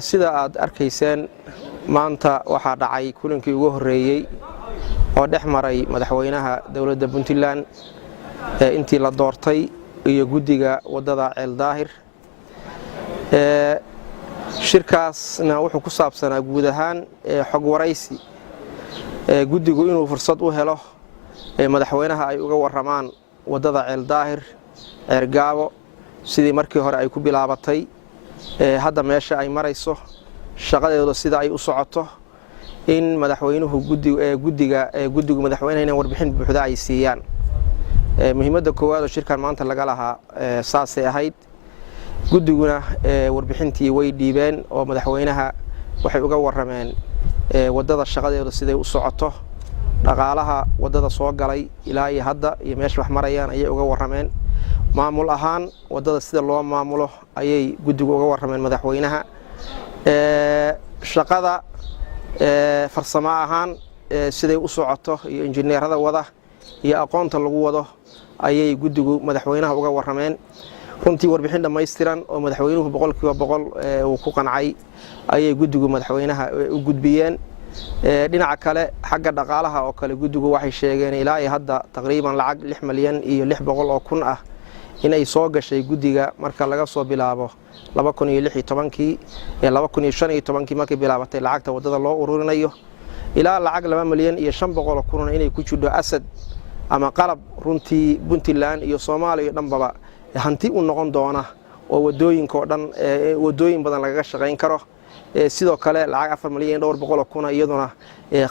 sida aad arkayseen maanta waxaa dhacay kulankii ugu horeeyay oo dhex maray madaxweynaha dawladda Puntland intii la doortay iyo guddiga wadada Ceel Daahir shirkaasna wuxuu ku saabsanaa guud ahaan xog waraysi guddigu inuu fursad u helo madaxweynaha ay uga waramaan wadada Ceel Daahir Ceergaabo sidii markii hore ay ku bilaabatay hadda meesha ay marayso shaqadeedu sida ay u socoto in madaxweynuhu guddigu madaxweynaha warbixin buuxda ay siiyaan muhiimadda koowaad oo shirkan maanta laga lahaa saasay ahayd guddiguna warbixintii way dhiibeen oo madaxweynaha waxay uga warameen wadada shaqadeedu siday u socoto dhaqaalaha wadada soo galay ilaa iyo hadda iyo meesha wax marayaan ayay uga warameen maamul ahaan wadada sida loo maamulo ayay guddigu uga warameen madaxweynaha shaqada farsamo ahaan siday u socoto iyo injineerada wada iyo aqoonta lagu wado ayay guddigu madaxweynaha uga warameen runtii warbixin dhammaystiran oo madaxweynuhu 100% uu ku qancay ayay guddigu madaxweynaha u gudbiyeen dhinaca kale xagga dhaqaalaha oo kale guddigu waxay sheegeen ilaa iyo hadda taqriiban lacag 6 milyan iyo 600 oo kun ah in ay soo gashay guddiga marka laga soo bilaabo 2016 ee 2015 markii bilaabatay lacagta wadada loo ururinayo ilaa lacag 2 milyan iyo 500 kun inay ku jidho asad ama qalab runtii Puntland iyo Soomaaliya dhanbaba hanti u noqon doona oo wadooyinka oo dhan wadooyin badan laga shaqeyn karo sidoo kale lacag 4 milyan iyo 200 kun iyaduna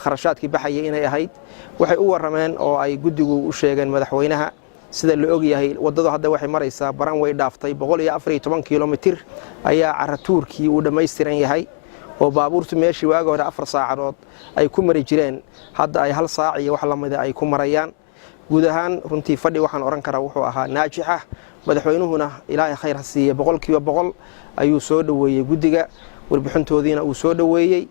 kharashaadkii baxay inay ahayd waxay u warameen oo ay guddigu u sheegeen madaxweynaha sida la og yahay wadada hadda waxay maraysaa baran way dhaaftay 114 kilomitir ayaa caratuurkii uu dhameystiran yahay oo baabuurtu meeshii waaga hore 4 saacadood ay ku mari jireen hadda ay 1 saac iyo wax la mid ah ay ku marayaan guud ahaan runtii fadhi waxaan oran karaa wuxuu ahaa naajixa madaxweynuhuna ilaahay khayr ha siiyo 100% ayuu soo dhaweeyay guddiga warbixintoodiina uu soo dhaweeyay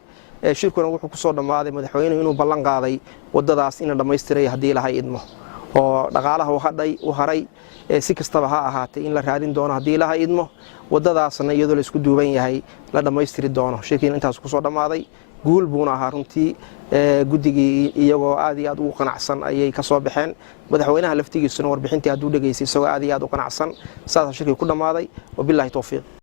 shirkuna wuxuu ku soo dhamaaday madaxweynuhu inuu ballan qaaday wadadaas in la dhameystiray hadii la idmo oo dhaqaalaha u haray si kastaba ha ahaatay in la raadin doono hadii la idmo wadadaasna iyadoo la isku duuban yahay la dhameystiri doono shirkiin intaas ku soo dhamaaday guul buuna ahaa runtii guddigii iyagoo aad iyo aad ugu qanacsan ayay ka soo baxeen madaxweynaha laftigiisuna warbixintii haduu dhageysay isagoo aad iyo aad u qanacsan saas shirkii ku dhamaaday wabillahi tawfiiq